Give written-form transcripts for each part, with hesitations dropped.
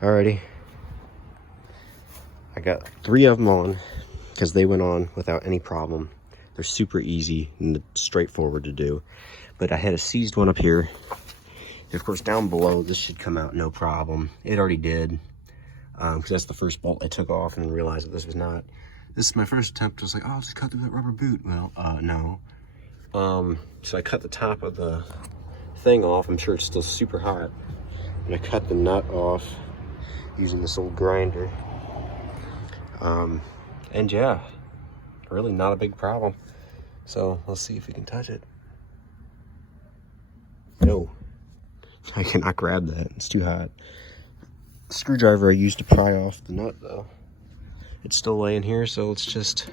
Alrighty. I got 3 of them on because they went on without any problem. They're super easy and straightforward to do. But I had a seized one up here. And of course, down below, this should come out no problem. It already did. Because that's the first bolt I took off and realized that this was not. This is my first attempt. I was like, oh, I'll just cut through that rubber boot. Well, no. So I cut the top of the thing off. I'm sure it's still super hot. And I cut the nut off using this old grinder. And yeah, really not a big problem. So let's see if we can touch it. No, I cannot grab that. It's too hot. The screwdriver I used to pry off the nut though, it's still laying here, so let's just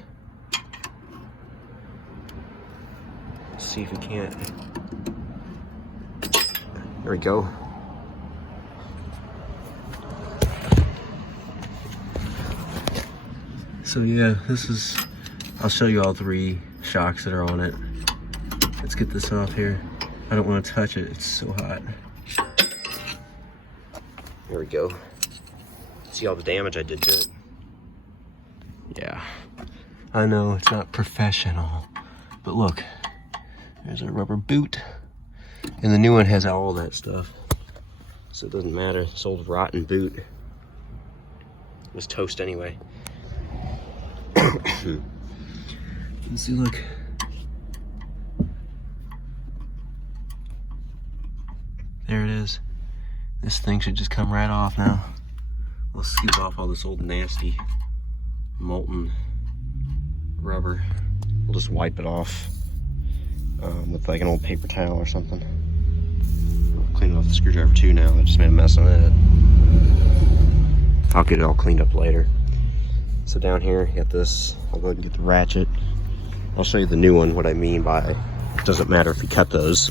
see if we can't. There we go. So yeah, this is, I'll show you all 3 shocks that are on it. Let's get this off here. I don't want to touch it, it's so hot. There we go. See all the damage I did to it. Yeah, I know it's not professional, but look, there's a rubber boot. And the new one has all that stuff. So it doesn't matter, this old rotten boot was toast anyway. Let's see, look. There it is. This thing should just come right off now. We'll scoop off all this old nasty molten rubber. We'll just wipe it off with like an old paper towel or something. I'll clean it off the screwdriver too now. I just made a mess on it. I'll get it all cleaned up later. So down here, you got this. I'll go ahead and get the ratchet. I'll show you the new one, what I mean by it doesn't matter if you cut those.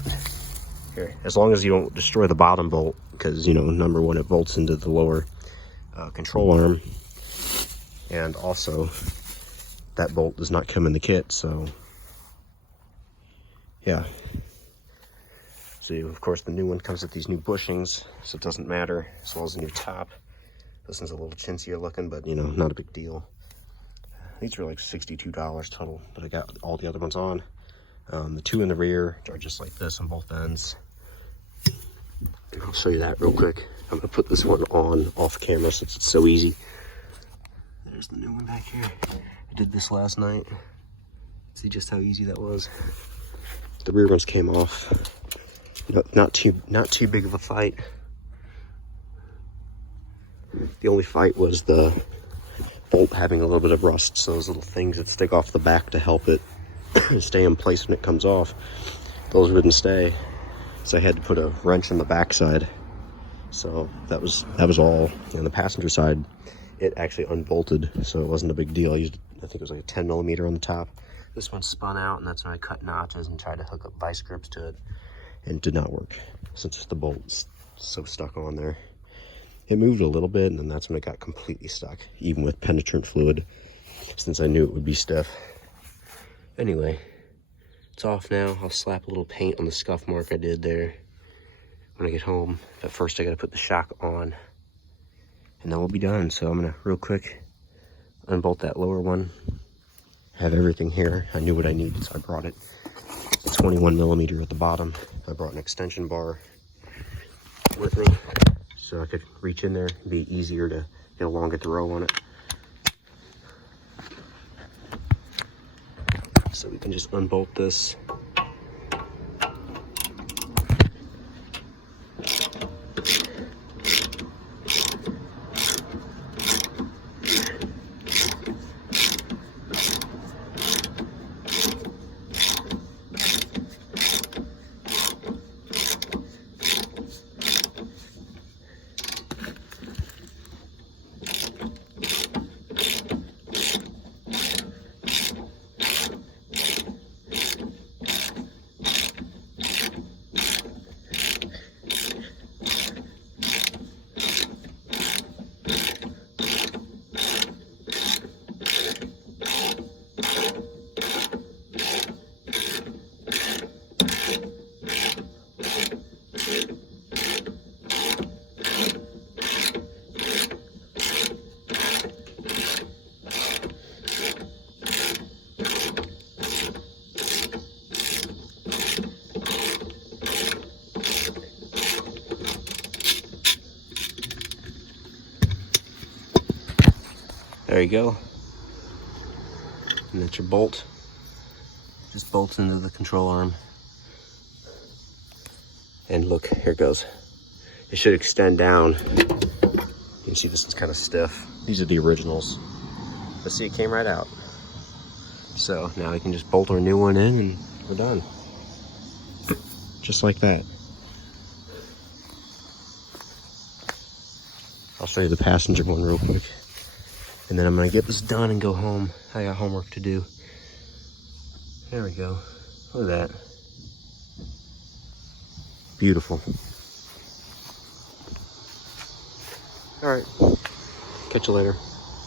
Here, as long as you don't destroy the bottom bolt, because, you know, number one, it bolts into the lower control arm. And also, that bolt does not come in the kit, so yeah. So, of course, the new one comes with these new bushings, so it doesn't matter, as well as a new top. This one's a little chintzier looking, but, you know, not a big deal. These were like $62 total, but I got all the other ones on. The 2 in the rear are just like this on both ends. And I'll show you that real quick. I'm gonna put this one on off camera since it's so easy. There's the new one back here. I did this last night. See just how easy that was. The rear ones came off. You know, not too big of a fight. The only fight was the bolt having a little bit of rust, so those little things that stick off the back to help it stay in place when it comes off, those wouldn't stay. So I had to put a wrench in the backside. So that was all. And the passenger side, it actually unbolted, so it wasn't a big deal. I used, I think it was like a 10mm on the top. This one spun out, and that's when I cut notches and tried to hook up vice grips to it, and it did not work since the bolt's so stuck on there. It moved a little bit, and then that's when it got completely stuck, even with penetrant fluid, since I knew it would be stiff. Anyway, it's off now. I'll slap a little paint on the scuff mark I did there when I get home. But first I gotta put the shock on, and then we'll be done. So I'm gonna real quick unbolt that lower one. I have everything here. I knew what I needed, so I brought it. It's 21mm at the bottom. I brought an extension bar with me, so I could reach in there and be easier to get a longer throw on it. So we can just unbolt this. There you go. And that's your bolt. Just bolts into the control arm. And look, here it goes. It should extend down. You can see this is kind of stiff. These are the originals. But see, it came right out. So now we can just bolt our new one in and we're done. Just like that. I'll show you the passenger one real quick. And then I'm gonna get this done and go home. I got homework to do. There we go. Look at that. Beautiful. All right. Catch you later.